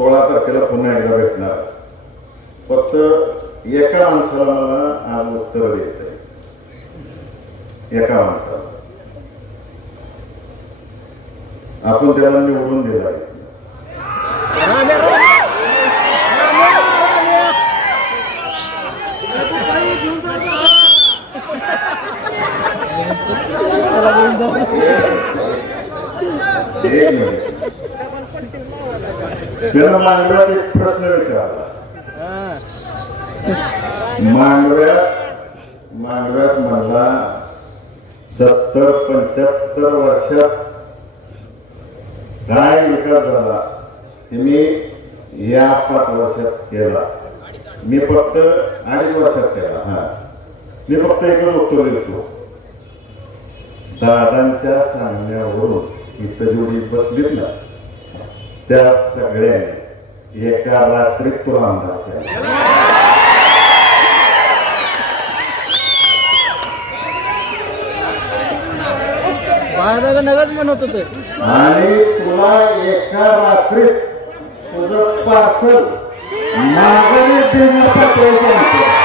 सोळा तारखेला पुन्हा एकदा भेटणार. फक्त एका माणसाला मला आज उत्तर द्यायचं आहे एका माणसाला. आपण त्याला निवडून दिला आहे. एक मिनिट. त्यानं मांडव्यात एक प्रश्न विचारला मांडव्यात मांडव्यात म्हणला सत्तर पंच्याहत्तर वर्षात काय विकास झाला ते मी या पाच वर्षात केला मी फक्त अडीच वर्षात केला हा मी फक्त एकच उत्तर देतो दादांच्या सांगण्यावरून इथं जेवढी बसलीत ना त्या सगळ्यांनी एका रात्रीत तुला अंधार केला बाळादादा नगरच म्हणत होते आणि तुला एका रात्रीत तुझं पार्सल माघारी देण्याचा प्रयत्न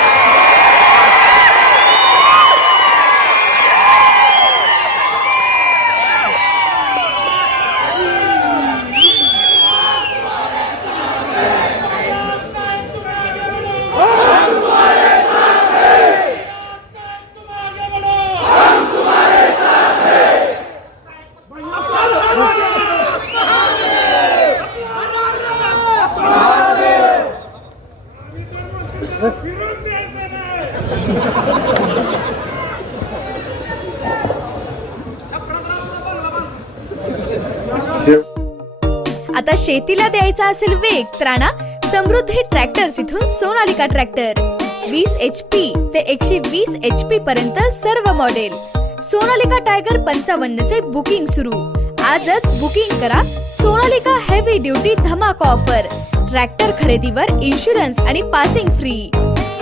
आता शेतीला द्यायचा असेल वेग तर आणा समृद्धी ट्रॅक्टर्स इथून सोनालिका ट्रॅक्टर. वीस एच पी ते एकशे वीस एच पी पर्यंत सर्व मॉडेल सोनालिका टायगर पंचावन्न चे बुकिंग सुरू. आजच बुकिंग करा सोनालिका हेवी ड्युटी धमाका ऑफर ट्रॅक्टर खरेदीवर इन्शुरन्स आणि पासिंग फ्री